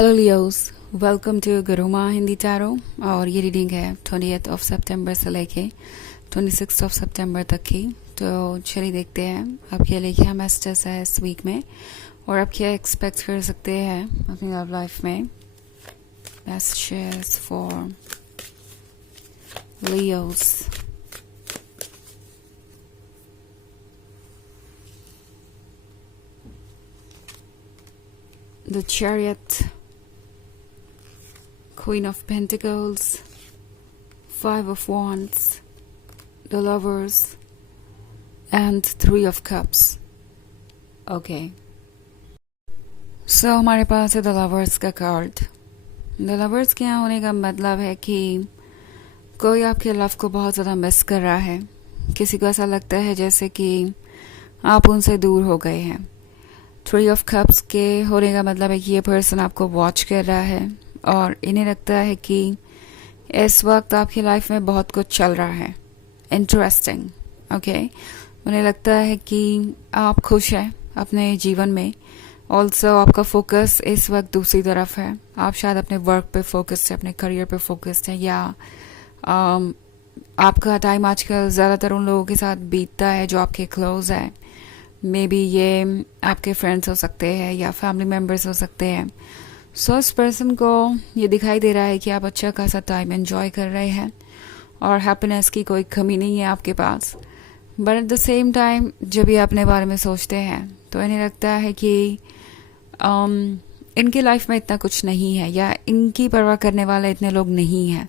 Hello Leos, welcome to Guruma Hindi tarot. और ये reading है 20 सितंबर से लेके 26 सितंबर तक की। तो चलिए देखते हैं आपके लिए क्या मैसेजेस है इस वीक में और आप क्या एक्सपेक्ट कर सकते हैं अपनी लव लाइफ में। Messages for Leos. The Chariot, Queen of Pentacles, Five of Wands, the Lovers, and Three of Cups. Okay. So हमारे पास है The Lovers का कार्ड। The Lovers के यहाँ होने का मतलब है कि कोई आपके लव को बहुत ज़्यादा मिस कर रहा है। किसी को ऐसा लगता है जैसे कि आप उनसे दूर हो गए हैं। थ्री ऑफ कप्स के होने का मतलब है कि ये पर्सन आपको वॉच कर रहा है और इन्हें लगता है कि इस वक्त आपकी लाइफ में बहुत कुछ चल रहा है इंटरेस्टिंग। ओके, उन्हें लगता है कि आप खुश हैं अपने जीवन में। ऑल्सो आपका फोकस इस वक्त दूसरी तरफ है। आप शायद अपने वर्क पे फोकस्ड है, अपने करियर पे फोकस्ड है, या आपका टाइम आजकल ज़्यादातर उन लोगों के साथ बीतता है जो आपके क्लोज है। मे बी ये आपके फ्रेंड्स हो सकते हैं या फैमिली मेम्बर्स हो सकते हैं। सो इस पर्सन को ये दिखाई दे रहा है कि आप अच्छा खासा टाइम एंजॉय कर रहे हैं और हैप्पीनेस की कोई कमी नहीं है आपके पास। But at the same time जब ये अपने बारे में सोचते हैं तो इन्हें लगता है कि इनकी लाइफ में इतना कुछ नहीं है या इनकी परवाह करने वाले इतने लोग नहीं हैं।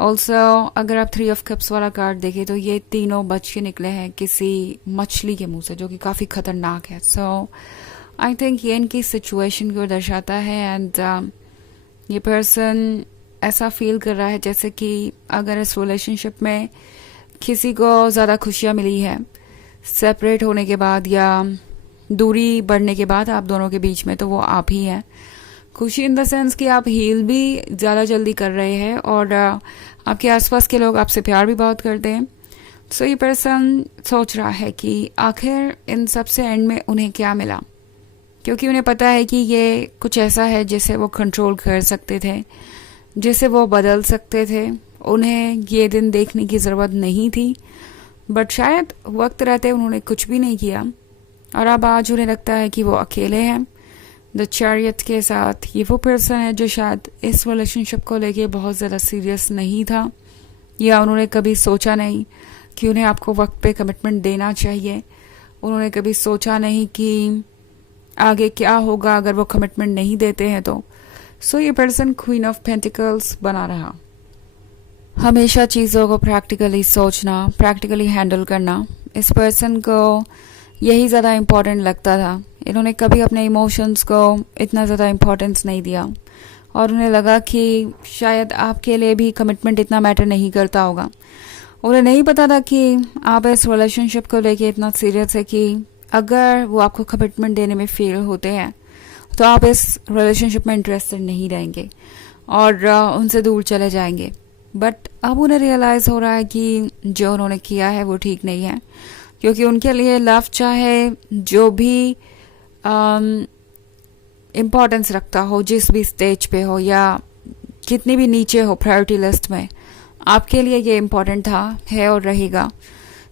ऑल्सो अगर आप थ्री ऑफ कप्स वाला कार्ड देखें तो ये तीनों बच के निकले हैं किसी मछली के मुंह से, जो कि काफ़ी खतरनाक है। सो आई थिंक ये इनकी सिचुएशन को दर्शाता है। एंड ये पर्सन ऐसा फील कर रहा है जैसे कि अगर इस रिलेशनशिप में किसी को ज़्यादा खुशियाँ मिली है सेपरेट होने के बाद या दूरी बढ़ने के बाद आप दोनों के बीच में, तो वो आप ही हैं। खुशी इन द सेंस कि आप हील भी ज़्यादा जल्दी कर रहे हैं और आपके आसपास के लोग आपसे प्यार भी बहुत करते हैं। सो ये पर्सन सोच रहा है कि आखिर इन सब से एंड में उन्हें क्या मिला, क्योंकि उन्हें पता है कि ये कुछ ऐसा है जिसे वो कंट्रोल कर सकते थे, जिसे वो बदल सकते थे। उन्हें ये दिन देखने की ज़रूरत नहीं थी, बट शायद वक्त रहते उन्होंने कुछ भी नहीं किया और अब आज उन्हें लगता है कि वो अकेले हैं। द चैरियट के साथ ये वो पर्सन है जो शायद इस रिलेशनशिप को लेके बहुत ज़्यादा सीरियस नहीं था, या उन्होंने कभी सोचा नहीं कि उन्हें आपको वक्त पे कमिटमेंट देना चाहिए। उन्होंने कभी सोचा नहीं कि आगे क्या होगा अगर वो कमिटमेंट नहीं देते हैं तो। सो ये पर्सन क्वीन ऑफ पेंटिकल्स बना रहा। हमेशा चीज़ों को प्रैक्टिकली सोचना, प्रैक्टिकली हैंडल करना, इस पर्सन को यही ज़्यादा इम्पोर्टेंट लगता था। इन्होंने कभी अपने इमोशंस को इतना ज़्यादा इम्पोर्टेंस नहीं दिया और उन्हें लगा कि शायद आपके लिए भी कमिटमेंट इतना मैटर नहीं करता होगा। उन्हें नहीं पता था कि आप इस रिलेशनशिप को लेके इतना सीरियस है कि अगर वो आपको कमिटमेंट देने में फेल होते हैं तो आप इस रिलेशनशिप में इंटरेस्टेड नहीं रहेंगे और उनसे दूर चले जाएंगे। बट अब उन्हें रियलाइज़ हो रहा है कि जो उन्होंने किया है वो ठीक नहीं है, क्योंकि उनके लिए लव चाहे जो भी इम्पोर्टेंस रखता हो, जिस भी स्टेज पे हो या कितनी भी नीचे हो प्रायोरिटी लिस्ट में, आपके लिए ये इम्पोर्टेंट था, है और रहेगा।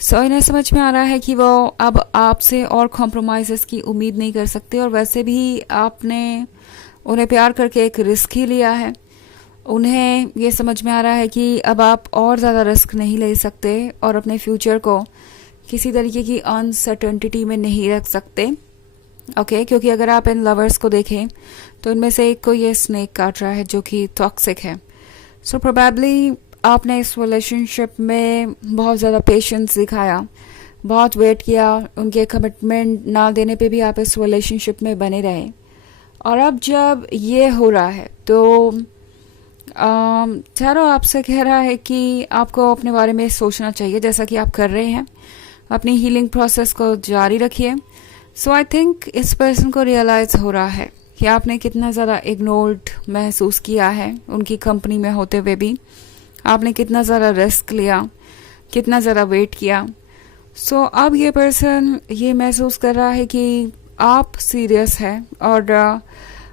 सो इन्हें समझ में आ रहा है कि वो अब आपसे और कॉम्प्रोमाइज़ की उम्मीद नहीं कर सकते और वैसे भी आपने उन्हें प्यार करके एक रिस्क ही लिया है। उन्हें ये समझ में आ रहा है कि अब आप और ज़्यादा रिस्क नहीं ले सकते और अपने फ्यूचर को किसी तरीके की अनसर्टेनिटी में नहीं रख सकते। ओके, क्योंकि अगर आप इन लवर्स को देखें तो इनमें से एक को ये स्नेक काट रहा है जो कि टॉक्सिक है। सो प्रोबेबली आपने इस रिलेशनशिप में बहुत ज़्यादा पेशेंस दिखाया, बहुत वेट किया, उनके कमिटमेंट ना देने पे भी आप इस रिलेशनशिप में बने रहे। और अब जब ये हो रहा है तो चारों आपसे कह रहा है कि आपको अपने बारे में सोचना चाहिए, जैसा कि आप कर रहे हैं। अपनी हीलिंग प्रोसेस को जारी रखिए। सो आई थिंक इस पर्सन को रियलाइज़ हो रहा है कि आपने कितना ज़्यादा इग्नोर्ड महसूस किया है उनकी कंपनी में होते हुए भी। आपने कितना ज़्यादा रिस्क लिया, कितना ज़्यादा वेट किया। सो अब ये पर्सन ये महसूस कर रहा है कि आप सीरियस हैं और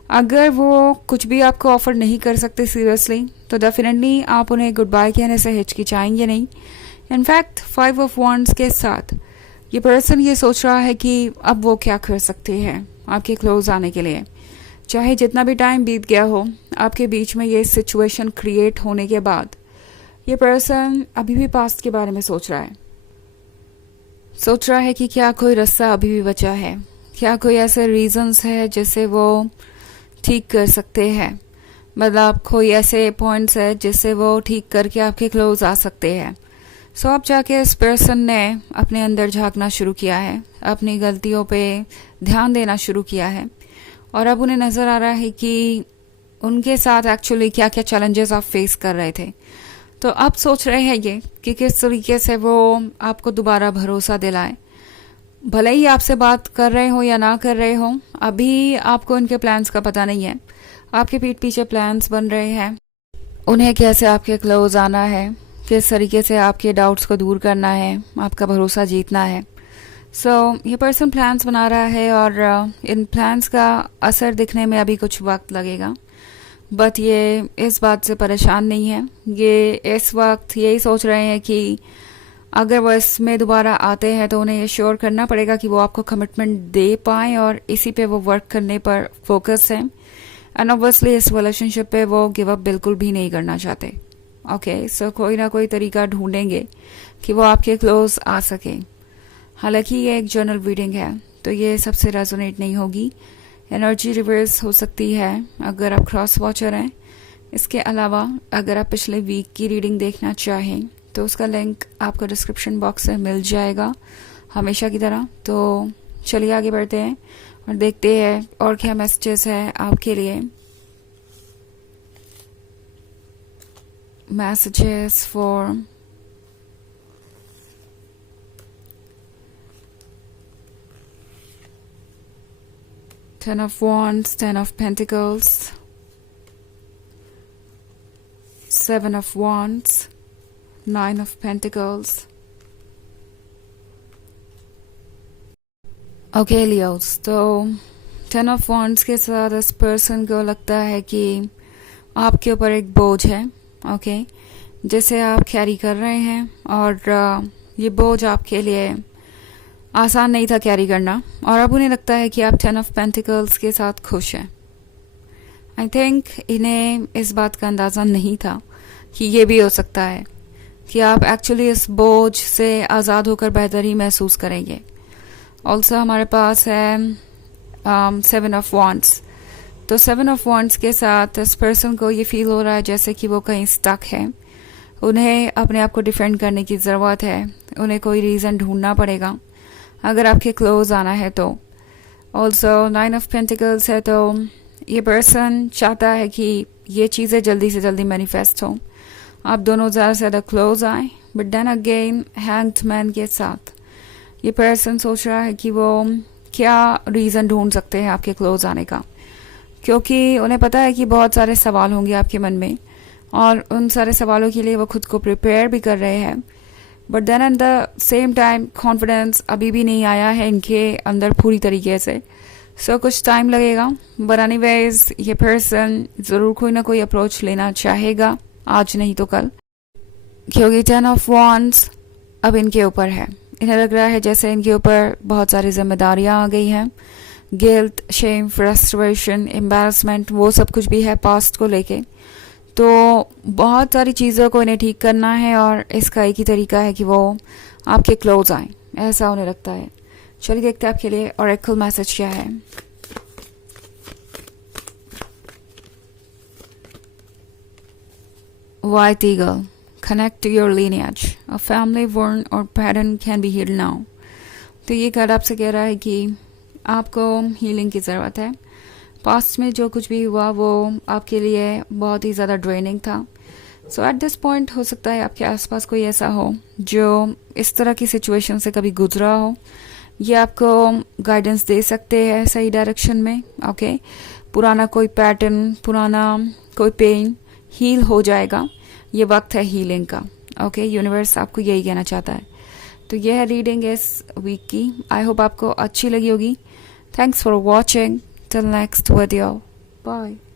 अगर वो कुछ भी आपको ऑफर नहीं कर सकते सीरियसली, तो डेफिनेटली आप उन्हें गुड बाय कहने से हिचकिचाएंगे नहीं। इनफैक्ट 5 of Wands के साथ ये पर्सन ये सोच रहा है कि अब वो क्या कर सकते हैं आपके क्लोज आने के लिए। चाहे जितना भी टाइम बीत गया हो आपके बीच में ये सिचुएशन क्रिएट होने के बाद, ये पर्सन अभी भी पास्ट के बारे में सोच रहा है। सोच रहा है कि क्या कोई रास्ता अभी भी बचा है, क्या कोई ऐसे रीजंस है जिससे वो ठीक कर सकते हैं। मतलब कोई ऐसे पॉइंट्स है जिससे वो ठीक करके आपके क्लोज आ सकते हैं। सो अब जाके इस पर्सन ने अपने अंदर झांकना शुरू किया है, अपनी गलतियों पे ध्यान देना शुरू किया है, और अब उन्हें नज़र आ रहा है कि उनके साथ एक्चुअली क्या क्या चैलेंजेस आप फेस कर रहे थे। तो अब सोच रहे हैं ये कि किस तरीके से वो आपको दोबारा भरोसा दिलाए। भले ही आपसे बात कर रहे हो या ना कर रहे हो, अभी आपको इनके प्लान्स का पता नहीं है। आपके पीठ पीछे प्लान्स बन रहे हैं, उन्हें कैसे आपके क्लोज आना है, किस तरीके से आपके डाउट्स को दूर करना है, आपका भरोसा जीतना है। ये पर्सन प्लान्स बना रहा है, और इन प्लान्स का असर दिखने में अभी कुछ वक्त लगेगा, बट ये इस बात से परेशान नहीं है। ये इस वक्त यही सोच रहे हैं कि अगर वो इसमें दोबारा आते हैं तो उन्हें ये श्योर करना पड़ेगा कि वो आपको कमिटमेंट दे पाएँ, और इसी पे वो वर्क करने पर फोकस है। एंड ऑब्वियसली इस रिलेशनशिप पे वो गिव अप बिल्कुल भी नहीं करना चाहते। सो कोई ना कोई तरीका ढूंढेंगे कि वो आपके क्लोज आ सके। हालांकि ये एक जर्नल रीडिंग है, तो ये सबसे रेजोनेट नहीं होगी। एनर्जी रिवर्स हो सकती है अगर आप क्रॉस वॉचर हैं। इसके अलावा अगर आप पिछले वीक की रीडिंग देखना चाहें तो उसका लिंक आपको डिस्क्रिप्शन बॉक्स में मिल जाएगा, हमेशा की तरह। तो चलिए आगे बढ़ते हैं और देखते हैं और क्या मैसेजेस है आपके लिए। Messages for Ten of Wands, 10 of Pentacles, 7 of Wands, 9 of Pentacles. Okay, Leos, तो 10 of Wands के साथ इस पर्सन को लगता है कि आपके ऊपर एक बोझ है, जैसे आप कैरी कर रहे हैं, और ये बोझ आपके लिए आसान नहीं था कैरी करना, और अब उन्हें लगता है कि आप 10 ऑफ पेंटिकल्स के साथ खुश हैं। आई थिंक इन्हें इस बात का अंदाज़ा नहीं था कि ये भी हो सकता है कि आप एक्चुअली इस बोझ से आज़ाद होकर बेहतर ही महसूस करेंगे। ऑल्सो हमारे पास है 7 ऑफ वॉन्ड्स। तो 7 ऑफ वॉन्ड्स के साथ इस पर्सन को ये फील हो रहा है जैसे कि वो कहीं स्टक है, उन्हें अपने आप को डिफेंड करने की ज़रूरत है, उन्हें कोई रीज़न ढूंढना पड़ेगा अगर आपके क्लोज आना है तो। ऑल्सो 9 ऑफ पेंटिकल्स है, तो ये पर्सन चाहता है कि ये चीज़ें जल्दी से जल्दी मैनिफेस्ट हों, आप दोनों ज़्यादा से ज़्यादा क्लोज आए। But then again hanged man के साथ ये पर्सन सोच रहा है कि वो क्या रीज़न ढूंढ सकते हैं आपके क्लोज आने का, क्योंकि उन्हें पता है कि बहुत सारे सवाल होंगे आपके मन में, और उन सारे सवालों के लिए वो खुद को प्रिपेयर भी कर रहे हैं। But then at the same time confidence अभी भी नहीं आया है इनके अंदर पूरी तरीके से। कुछ टाइम लगेगा, बट एनीवेज ये पर्सन ज़रूर कोई ना कोई अप्रोच लेना चाहेगा, आज नहीं तो कल, क्योंकि 10 ऑफ वॉन्ड्स अब इनके ऊपर है। इन्हें लग रहा है जैसे इनके ऊपर बहुत सारी जिम्मेदारियां आ गई हैं, गिल्ट, शेम, फ्रस्ट्रेशन, एम्बैरसमेंट, वो सब कुछ भी है पास्ट को लेके। तो बहुत सारी चीज़ों को इन्हें ठीक करना है, और इसका एक ही तरीका है कि वो आपके क्लोज आए, ऐसा उन्हें लगता है। चलिए देखते हैं आपके लिए ऑरेकल मैसेज क्या है। White Eagle, connect to your lineage. A family wound or pattern can be healed now. तो ये कार्ड आपसे कह रहा है कि आपको हीलिंग की ज़रूरत है। पास्ट में जो कुछ भी हुआ वो आपके लिए बहुत ही ज़्यादा ड्रेनिंग था। एट दिस पॉइंट हो सकता है आपके आसपास कोई ऐसा हो जो इस तरह की सिचुएशन से कभी गुजरा हो, ये आपको गाइडेंस दे सकते हैं सही डायरेक्शन में। पुराना कोई पैटर्न, पुराना कोई पेन हील हो जाएगा, ये वक्त है हीलिंग का। यूनिवर्स आपको यही कहना चाहता है। तो यह है रीडिंग इस वीक की। आई होप आपको अच्छी लगी होगी। Thanks for watching. Till next video, bye.